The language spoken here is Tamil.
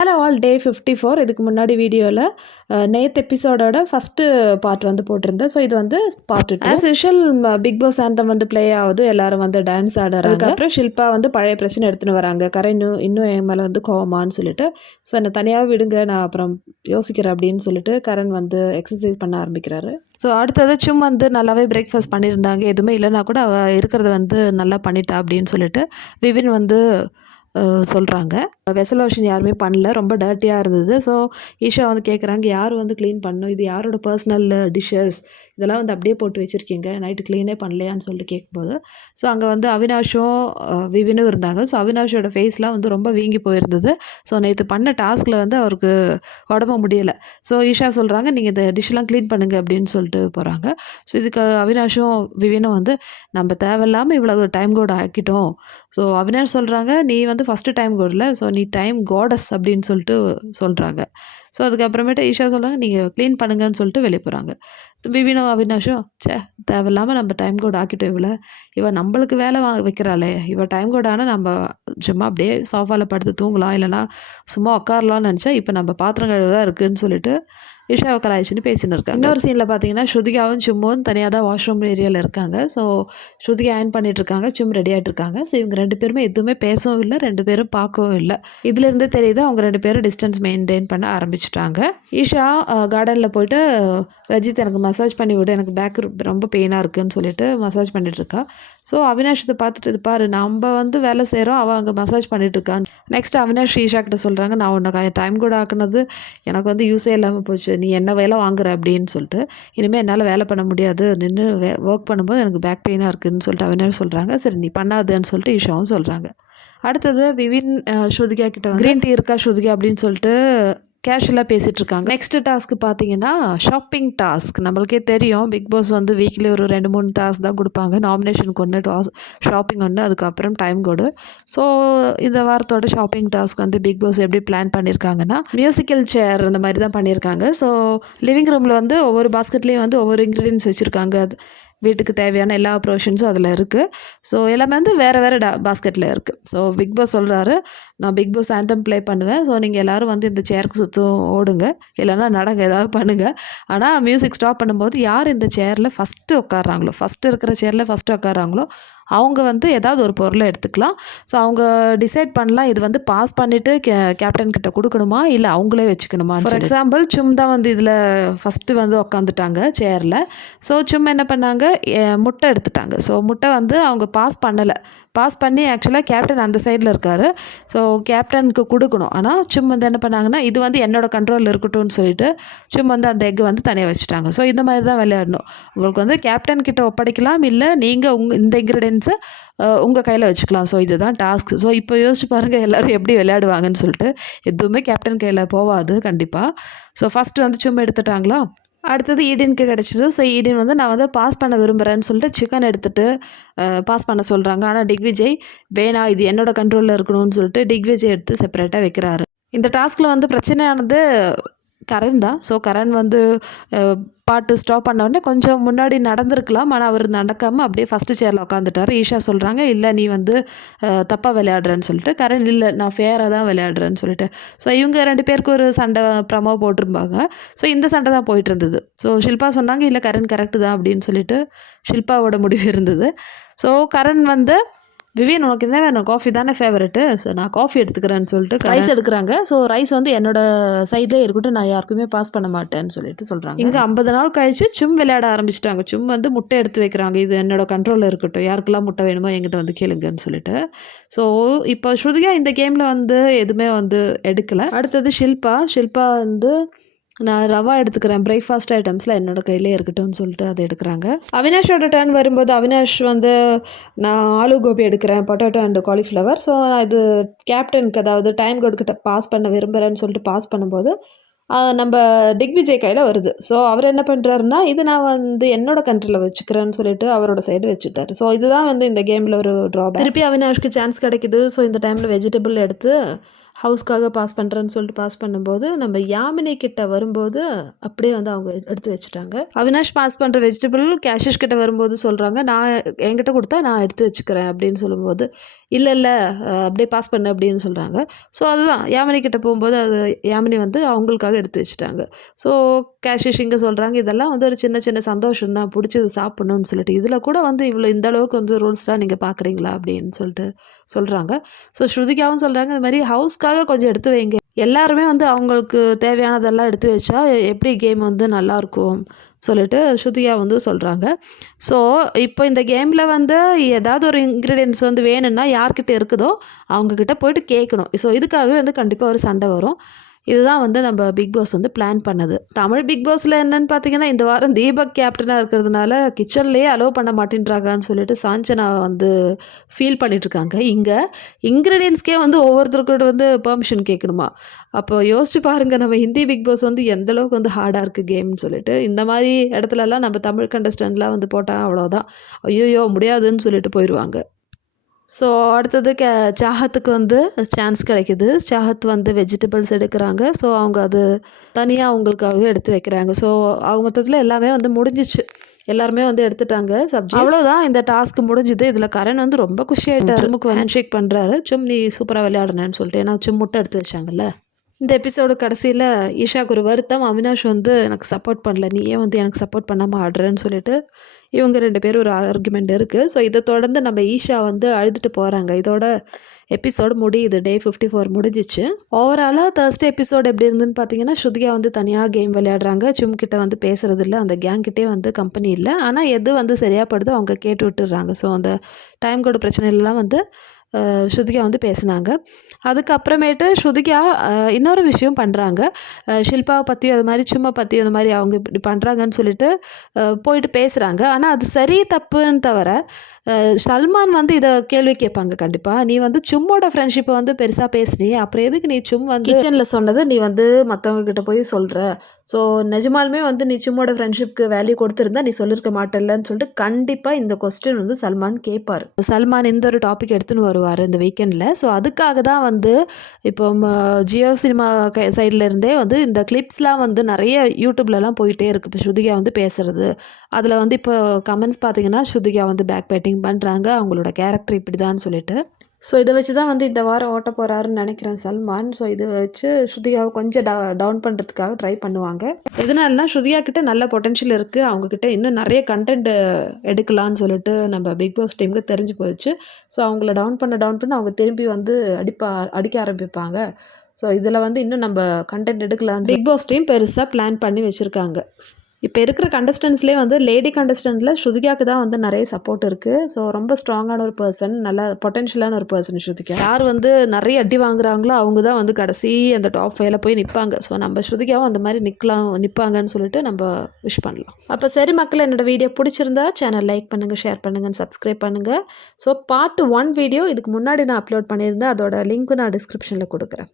Hello all day fifty four இதுக்கு முன்னாடி வீடியோவில் நேத்து எபிசோடோட ஃபஸ்ட்டு பார்ட் வந்து போட்டிருந்தேன். ஸோ இது வந்து part as usual Bigg Boss anthem வந்து ப்ளே ஆகுது. எல்லாரும் வந்து டான்ஸ் ஆடுறாங்க. அதுக்கப்புறம் ஷில்பா வந்து பழைய பிரச்சனை எடுத்துன்னு வராங்க. கரை இன்னும் இன்னும் என் மேலே வந்து கோவமான்னு சொல்லிட்டு. ஸோ என்னை தனியாக விடுங்க நான் அப்புறம் யோசிக்கிறேன் அப்படின்னு சொல்லிட்டு கரண் வந்து எக்ஸசைஸ் பண்ண ஆரம்பிக்கிறாரு. ஸோ அடுத்தது சும் வந்து நல்லாவே பிரேக்ஃபாஸ்ட் பண்ணியிருந்தாங்க. எதுவுமே இல்லைனா கூட அவள் இருக்கிறத வந்து நல்லா பண்ணிட்டா அப்படின்னு சொல்லிட்டு விவின் வந்து சொல்கிறாங்க வெசல் வாஷிங் யாருமே பண்ணல. ரொம்ப டர்ட்டியாக இருந்தது. ஸோ ஈஷா வந்து கேட்குறாங்க யார் வந்து க்ளீன் பண்ணும்? இது யாரோட பர்சனல் டிஷ்ஷஸ் இதெல்லாம் வந்து அப்படியே போட்டு வச்சுருக்கீங்க. நைட்டு க்ளீனே பண்ணலையான்னு சொல்லிட்டு கேட்கும்போது ஸோ அங்கே வந்து அவினாஷும் விவினும் இருந்தாங்க. ஸோ அவினாஷோட ஃபேஸ்லாம் வந்து ரொம்ப வீங்கி போயிருந்தது. ஸோ நேற்று பண்ண டாஸ்கில் வந்து அவருக்கு உடம்பு முடியலை. ஸோ ஈஷா சொல்கிறாங்க நீங்கள் இந்த டிஷ்ஷெல்லாம் க்ளீன் பண்ணுங்க அப்படின்னு சொல்லிட்டு போகிறாங்க ஸோ இதுக்கு அவினாஷும் விவினும் வந்து நம்ம தேவையில்லாமல் இவ்வளோ டைம் கூட ஆக்கிட்டோம். ஸோ அவினாஷ் சொல்கிறாங்க நீ வந்து ஃபஸ்ட்டு டைம் வரல ஸோ நீ டைம் கோடஸ் அப்படின்னு சொல்லிட்டு சொல்கிறாங்க ஸோ அதுக்கப்புறமேட்டு ஈஷா சொல்கிறாங்க நீங்கள் க்ளீன் பண்ணுங்கன்னு சொல்லிட்டு வெளியே போகிறாங்க விவினோ அவினாஷும் ச்சே தேவையில்லாமல் நம்ம டைம் கோட் ஆக்கிட்டோம் இவளை. இவள் நம்மளுக்கு வேலை வா வைக்கிறாளே. இவள் டைம் கோட் ஆனால் நம்ம சும்மா அப்படியே சோஃபாவில் படுத்து தூங்கலாம். இல்லைனா சும்மா உட்காரலாம்னு நினச்சா இப்போ நம்ம பாத்திரம் கழுவு தான் இருக்குதுன்னு சொல்லிட்டு இஷாவை கலாய்ச்சின்னு பேசின்னு இருக்காங்க இன்னொரு சீனில் பார்த்தீங்கன்னா ஸ்ருதிகாவும் சும்மும் தனியாக தான் வாஷ்ரூம் ஏரியாவில் இருக்காங்க. ஸோ ஸ்ருதிகா அயன் பண்ணிட்டு இருக்காங்க சும் ரெடி ஆகிட்டு இருக்காங்க ஸோ இவங்க ரெண்டு பேருமே எதுவுமே பேசவும் இல்லை ரெண்டு பேரும் பார்க்கவும் இல்லை. இதுலேருந்து தெரியுது அவங்க ரெண்டு பேரும் டிஸ்டன்ஸ் மெயின்டைன் பண்ண ஆரம்பிச்சிட்டாங்க. ஈஷா கார்டனில் போயிட்டு ரஜித் எனக்கு மசாஜ் பண்ணி விடு எனக்கு பேக் ரொம்ப பெயினாக இருக்குன்னு சொல்லிட்டு மசாஜ் பண்ணிட்டு இருக்கா ஸோ அவினாஷ் இதை பார்த்துட்டு இது பாரு நம்ம வந்து வேலை செய்கிறோம் அவள் அங்கே மசாஜ் பண்ணிட்டு இருக்கான். நெக்ஸ்ட் அவினாஷ் ஈஷா கிட்ட சொல்கிறாங்க நான் உன்னை டைம் கூட ஆக்குனது எனக்கு வந்து யூஸே இல்லாமல் போச்சு நீ என்ன வேலை வாங்குற? அப்படின்னு சொல்லிட்டு இனிமேல் என்னால் வேலை பண்ண முடியாது நின்று வே ஒர்க் பண்ணும்போது எனக்கு பேக் பெயினாக இருக்குதுன்னு சொல்லிட்டு அவினாஷ் சொல்கிறாங்க சரி நீ பண்ணாதேன்னு சொல்லிட்டு ஈஷாவும் சொல்கிறாங்க அடுத்தது விவின் ஸ்ருதிகா கிட்ட கிரீன் டீ இருக்கா ஸ்ருதிகா அப்படின்னு சொல்லிட்டு கேஷுவலாக பேசிகிட்டு இருக்காங்க நெக்ஸ்ட் டாஸ்க் பார்த்தீங்கன்னா ஷாப்பிங் டாஸ்க் நம்மளுக்கே தெரியும் பிக் பாஸ் வந்து வீக்லி ஒரு ரெண்டு மூணு டாஸ்க் தான் கொடுப்பாங்க. நாமினேஷனுக்கு ஒன்று டாஸ் ஷாப்பிங் ஒன்று அதுக்கப்புறம் டைம் கொடு. ஸோ இந்த வாரத்தோட ஷாப்பிங் டாஸ்க் வந்து பிக் பாஸ் எப்படி பிளான் பண்ணியிருக்காங்கன்னா மியூசிக்கல் சேர் அந்த மாதிரி தான் பண்ணியிருக்காங்க ஸோ லிவிங் ரூமில் வந்து ஒவ்வொரு பாஸ்கெட்லேயும் வந்து ஒவ்வொரு இன்க்ரீடியன்ஸ் வச்சுருக்காங்க. அது வீட்டுக்கு தேவையான எல்லா ப்ரொவிஷன்ஸும் அதில் இருக்குது ஸோ எல்லாமே வந்து வேறு வேறு டா பாஸ்கெட்டில் இருக்குது ஸோ பிக் பாஸ் சொல்கிறாரு நான் பிக் பாஸ் ஆந்தம் ப்ளே பண்ணுவேன். ஸோ நீங்கள் எல்லோரும் வந்து இந்த சேருக்கு சுற்றும் ஓடுங்க. இல்லைன்னா நடங்க ஏதாவது பண்ணுங்கள் ஆனால் மியூசிக் ஸ்டாப் பண்ணும்போது யார் இந்த சேரில் ஃபஸ்ட்டு உட்காடுறாங்களோ ஃபஸ்ட்டு இருக்கிற சேரில் ஃபஸ்ட்டு உட்காடுறாங்களோ அவங்க வந்து ஏதாவது ஒரு பொருளை எடுத்துக்கலாம். ஸோ அவங்க டிசைட் பண்ணலாம் இது வந்து பாஸ் பண்ணிவிட்டு கே கேப்டன் கிட்ட கொடுக்கணுமா? இல்லை அவங்களே வச்சுக்கணுமா ஃபார் எக்ஸாம்பிள் சும் தான் வந்து இதில் ஃபஸ்ட்டு வந்து உக்காந்துட்டாங்க சேரில் ஸோ சும் என்ன பண்ணாங்க? முட்டை எடுத்துட்டாங்க. ஸோ முட்டை வந்து அவங்க பாஸ் பண்ணலை. பாஸ் பண்ணி ஆக்சுவலாக கேப்டன் அந்த சைடில் இருக்கார். ஸோ கேப்டனுக்கு கொடுக்கணும். ஆனால் சும் வந்து என்ன பண்ணாங்கன்னா இது வந்து என்னோட கண்ட்ரோலில் இருக்கட்டும்னு சொல்லிட்டு சும் வந்து அந்த எக் வந்து தனியாக வச்சுட்டாங்க. ஸோ இந்த மாதிரி தான் விளையாடணும். உங்களுக்கு வந்து கேப்டன் கிட்ட ஒப்படைக்கலாம் இல்லை நீங்கள் உங் இந்த இன்க்ரீடியன்ஸை உங்கள் கையில் வச்சுக்கலாம். ஸோ இதுதான் டாஸ்க் ஸோ இப்போ யோசிச்சு பாருங்கள் எல்லோரும் எப்படி விளையாடுவாங்கன்னு சொல்லிட்டு எதுவுமே கேப்டன் கையில் போகாது கண்டிப்பாக ஸோ ஃபஸ்ட்டு வந்து சும்மா எடுத்துட்டாங்களா? அடுத்தது ஈடனுக்கு கிடச்சிது. ஸோ ஈடன் வந்து நான் வந்து பாஸ் பண்ண விரும்புகிறேன்னு சொல்லிட்டு சிக்கன் எடுத்துகிட்டு பாஸ் பண்ண சொல்கிறாங்க ஆனால் டிக்விஜய் வேணா இது என்னோடய கண்ட்ரோலில் இருக்கணும்னு சொல்லிட்டு டிக்விஜய் எடுத்து செப்பரேட்டாக வைக்கிறாரு. இந்த டாஸ்கில் வந்து பிரச்சனையானது கரண் தான். ஸோ கரண் வந்து பாட்டு ஸ்டாப் பண்ண உடனே கொஞ்சம் முன்னாடி நடந்திருக்கலாம். ஆனால் அவர் நடக்காமல் அப்படியே ஃபஸ்ட்டு சேரில் உட்காந்துட்டாரு ஈஷா சொல்கிறாங்க இல்லை நீ வந்து தப்பாக விளையாடுறேன்னு சொல்லிட்டு. கரண் இல்லை நான் ஃபேராக தான் விளையாடுறேன்னு சொல்லிட்டு. ஸோ இவங்க ரெண்டு பேருக்கு ஒரு சண்டை ப்ரமோ போட்டிருப்பாங்க ஸோ இந்த சண்டை தான் போயிட்டு இருந்தது. ஸோ ஷில்பா சொன்னாங்க இல்லை கரண் கரெக்டு தான். அப்படின்னு சொல்லிட்டு ஷில்பாவோட முடிவு இருந்தது. ஸோ கரண் வந்து விவியன் உனக்கு என்ன வேணும்? காஃபி தானே ஃபேவரெட்டு ஸோ நான் காஃபி எடுத்துக்கிறேன்னு சொல்லிட்டு ரைஸ் எடுக்கிறாங்க. ஸோ ரைஸ் வந்து என்னோட சைட்லேயே இருக்கட்டும் நான் யாருக்குமே பாஸ் பண்ண மாட்டேன்னு சொல்லிட்டு சொல்கிறாங்க இங்கே ஐம்பது நாள் கழிச்சு சும் விளையாட ஆரம்பிச்சிட்டாங்க. சும் வந்து முட்டை எடுத்து வைக்கிறாங்க. இது என்னோட கண்ட்ரோலில் இருக்கட்டும். யாருக்கெல்லாம் முட்டை வேணுமோ என்கிட்ட வந்து கேளுங்கன்னு சொல்லிட்டு. ஸோ இப்போ ஸ்ருதிகா இந்த கேமில் வந்து எதுவுமே வந்து எடுக்கலை. அடுத்தது ஷில்பா. ஷில்பா வந்து நான் ரவா எடுத்துக்கிறேன். பிரேக்ஃபாஸ்ட் ஐட்டம்ஸில் என்னோட கையிலே இருக்கட்டும்னு சொல்லிட்டு அதை எடுக்கிறாங்க. அவினாஷோட டர்ன் வரும்போது அவினாஷ் வந்து நான் ஆலு கோபி எடுக்கிறேன் பொட்டேட்டோ அண்ட் காலிஃப்ளவர் ஸோ நான் இது கேப்டனுக்கு அதாவது டைம் கொடுக்கிட்ட பாஸ் பண்ண விரும்புகிறேன்னு சொல்லிட்டு பாஸ் பண்ணும்போது நம்ம நம்ம டிக்விஜய் கையில் வருது. ஸோ அவர் என்ன பண்ணுறாருன்னா இது நான் வந்து என்னோட கண்ட்ரியில் வச்சுக்கிறேன்னு சொல்லிட்டு அவரோட சைடு வச்சுட்டாரு. ஸோ இதுதான் வந்து இந்த கேமில் ஒரு ட்ராபேக் திருப்பி அவினாஷ்க்கு சான்ஸ் கிடைக்குது. ஸோ இந்த டைமில் வெஜிடபிள் எடுத்து ஹவுஸ்க்காக பாஸ் பண்ணுறேன்னு சொல்லிட்டு பாஸ் பண்ணும்போது நம்ம யாமினி கிட்ட வரும்போது அப்படியே வந்து அவங்க எடுத்து வச்சுட்டாங்க. அவினாஷ் பாஸ் பண்ணுற வெஜிடபிள் கேஷிஷ் கிட்ட வரும்போது சொல்கிறாங்க நான் என்கிட்ட கொடுத்தா நான் எடுத்து வச்சுக்கிறேன் அப்படின்னு சொல்லும்போது இல்லை இல்லை அப்படியே பாஸ் பண்ணு அப்படின்னு சொல்கிறாங்க ஸோ அதுதான். யாமினி கிட்ட போகும்போது அது யாமினி வந்து அவங்களுக்காக எடுத்து வச்சுட்டாங்க. ஸோ கேஷிஷ் இங்கே சொல்கிறாங்க இதெல்லாம் வந்து ஒரு சின்ன சின்ன சந்தோஷம் தான். பிடிச்சது சாப்பிட்ணுன்னு சொல்லிட்டு. இதில் கூட வந்து இவ்வளோ இந்த அளவுக்கு வந்து ரூல்ஸ்லாம் நீங்கள் பார்க்குறீங்களா அப்படின்னு சொல்லிட்டு சொல்கிறாங்க ஸோ ஸ்ருதிகாவும் சொல்கிறாங்க இது மாதிரி ஹவுஸ்க்காக கொஞ்சம் எடுத்து வைங்க. எல்லாருமே வந்து அவங்களுக்கு தேவையானதெல்லாம் எடுத்து வச்சா எப்படி கேம் வந்து நல்லாயிருக்கும் சொல்லிட்டு ஸ்ருதியா வந்து சொல்கிறாங்க ஸோ இப்போ இந்த கேமில் வந்து ஏதாவது ஒரு இன்க்ரீடியன்ஸ் வந்து வேணும்னா யார்கிட்ட இருக்குதோ அவங்கக்கிட்ட போயிட்டு கேட்கணும். ஸோ இதுக்காகவே வந்து கண்டிப்பாக ஒரு சண்டை வரும். இதுதான் வந்து நம்ம பிக் பாஸ் வந்து பிளான் பண்ணது. தமிழ் பிக் பாஸில் என்னன்னு பார்த்தீங்கன்னா இந்த வாரம் தீபக் கேப்டனாக இருக்கிறதுனால கிச்சன்லேயே அலோவ் பண்ண மாட்டேன்றாங்கன்னு சொல்லிட்டு சாஞ்சனா வந்து ஃபீல் பண்ணிட்டுருக்காங்க. இங்கே இன்க்ரீடியன்ஸ்க்கே வந்து ஒவ்வொருத்தருக்கூட வந்து பெர்மிஷன் கேட்கணுமா அப்போ யோசிச்சு பாருங்கள் நம்ம ஹிந்தி பிக் பாஸ் வந்து எந்தளவுக்கு வந்து ஹார்டாக இருக்குது கேம்னு சொல்லிட்டு. இந்த மாதிரி இடத்துலலாம் நம்ம தமிழ் கண்டஸ்டன்ட்லாம் வந்து போட்டால் அவ்வளோதான் ஐயோயோ முடியாதுன்னு சொல்லிட்டு போயிடுவாங்க ஸோ அடுத்தது கே சாஹத்துக்கு வந்து சான்ஸ் கிடைக்கிது. சாஹத் வந்து வெஜிடபிள்ஸ் எடுக்கிறாங்க. ஸோ அவங்க அது தனியாக அவங்களுக்காகவே எடுத்து வைக்கிறாங்க. ஸோ அவங்க மொத்தத்தில் எல்லாமே வந்து முடிஞ்சிச்சு. எல்லாருமே வந்து எடுத்துட்டாங்க சப்ஜி அவ்வளோதான் இந்த டாஸ்க் முடிஞ்சுது. இதில் கரண் வந்து ரொம்ப குஷியாயிட்டார் சும்முக்கு ஹேண்ட் ஷேக் பண்ணுறாரு சும் நீ சூப்பராக விளையாடுனேன்னு சொல்லிட்டு. ஏன்னா சும் முட்டை எடுத்து வச்சாங்கல்ல. இந்த எபிசோடு கடைசியில் ஈஷாக்கு ஒரு வருத்தம். அவினாஷ் வந்து எனக்கு சப்போர்ட் பண்ணல. நீ ஏன் வந்து எனக்கு சப்போர்ட் பண்ணாமல் ஆடுறேன்னு சொல்லிட்டு இவங்க ரெண்டு பேரும் ஒரு ஆர்குமெண்ட் இருக்குது ஸோ இதை தொடர்ந்து நம்ம ஈஷா வந்து அழுதுட்டு போகிறாங்க இதோட எபிசோடு முடியுது. டே ஃபிஃப்டி ஃபோர் முடிஞ்சிச்சு ஓவராலாக தேர்ஸ்டே எபிசோடு எப்படி இருந்துன்னு பார்த்தீங்கன்னா ஸ்ருதியா வந்து தனியாக கேம் விளையாடுறாங்க. சும் கிட்ட வந்து பேசுறது இல்லை. அந்த கேங் கிட்டே வந்து கம்பெனி இல்லை. ஆனால் எது வந்து சரியாக படுதோ அவங்க கேட்டு விட்டுடுறாங்க. ஸோ அந்த டைம் கோடு பிரச்சனைலாம் வந்து ஸ்ருதிகா வந்து பேசினாங்க. அதுக்கப்புறமேட்டு ஸ்ருதிகா இன்னொரு விஷயம் பண்ணுறாங்க ஷில்பாவை பற்றி அது மாதிரி சும்மா பற்றி அது மாதிரி அவங்க இப்படி பண்ணுறாங்கன்னு சொல்லிட்டு போயிட்டு பேசுகிறாங்க ஆனால் அது சரி தப்புன்னு தவிர சல்மான் வந்து இதை கேள்வி கேட்பாங்க கண்டிப்பாக நீ வந்து சும்மோட ஃப்ரெண்ட்ஷிப்பை வந்து பெருசாக பேசுனி அப்புறம் எதுக்கு நீ சும் வந்து கிச்சனில் சொன்னது நீ வந்து மற்றவங்க கிட்ட போய் சொல்கிற ஸோ நிஜமாலுமே வந்து நீ சும்மோட ஃப்ரெண்ட்ஷிப்க்கு வேல்யூ கொடுத்துருந்தா நீ சொல்லியிருக்க மாட்டேல்லன்னு சொல்லிட்டு கண்டிப்பாக இந்த கொஸ்டின் வந்து சல்மான் கேட்பார். சல்மான் இந்த ஒரு டாபிக் எடுத்துன்னு வருவார் இந்த வீக்கெண்டில் ஸோ அதுக்காக தான் வந்து இப்போ ஜியோ சினிமா சைடில் இருந்தே வந்து இந்த கிளிப்ஸ்லாம் வந்து நிறைய யூடியூப்லலாம் போயிட்டே இருக்குது இப்போ ஸ்ருதிகா வந்து பேசுகிறது அதில் வந்து இப்போ கமெண்ட்ஸ் பார்த்தீங்கன்னா ஸ்ருதிகா வந்து பேக் பேட்டிங் பண்ணுறாங்க அவங்களோட கேரக்டர் இப்படி தான் சொல்லிட்டு. ஸோ இதை வச்சு தான் வந்து இந்த வாரம் ஓட்ட போகிறாருன்னு நினைக்கிறேன் சல்மான். ஸோ இதை வச்சு ஸ்ருதியாவை கொஞ்சம் டவுன் பண்ணுறதுக்காக ட்ரை பண்ணுவாங்க. எதனாலனா ஸ்ருதியா கிட்ட நல்ல பொட்டன்ஷியல் இருக்குது அவங்கக்கிட்ட இன்னும் நிறைய கண்டென்ட் எடுக்கலான்னு சொல்லிட்டு நம்ம பிக் பாஸ் டீமுக்கு தெரிஞ்சு போயிடுச்சு ஸோ அவங்கள டவுன் பண்ண டவுன் பண்ண அவங்க திரும்பி வந்து அடிப்பா அடிக்க ஆரம்பிப்பாங்க. ஸோ இதில் வந்து இன்னும் நம்ம கண்டென்ட் எடுக்கலாம் பிக் பாஸ் டீம் பெருசாக பிளான் பண்ணி வச்சுருக்காங்க. இப்போ இருக்கிற கண்டஸ்டன்ஸ்லேயே வந்து லேடி கண்டஸ்டன்ட்டில் ஸ்ருதிகாவுக்கு தான் வந்து நிறைய சப்போர்ட் இருக்குது ஸோ ரொம்ப ஸ்ட்ராங்கான ஒரு பர்சன் நல்ல பொட்டென்ஷியலான ஒரு பர்சன் ஸ்ருதிகா. யார் வந்து நிறைய அடி வாங்குறாங்களோ அவங்க தான் வந்து கடைசி அந்த டாப் ஃபைவ்ல போய் நிற்பாங்க ஸோ நம்ம ஸ்ருதிகாவும் அந்த மாதிரி நிற்கலாம் நிற்பாங்கன்னு சொல்லிட்டு நம்ம விஷ் பண்ணலாம். அப்போ சரி மக்கள் என்னோடய வீடியோ பிடிச்சிருந்தா சேனல் லைக் பண்ணுங்கள் ஷேர் பண்ணுங்கள் சப்ஸ்கிரைப் பண்ணுங்கள் ஸோ பார்ட் ஒன் வீடியோ இதுக்கு முன்னாடி நான் அப்லோட் பண்ணியிருந்தேன். அதோட லிங்க்கு நான் டிஸ்கிரிப்ஷனில் கொடுக்குறேன்.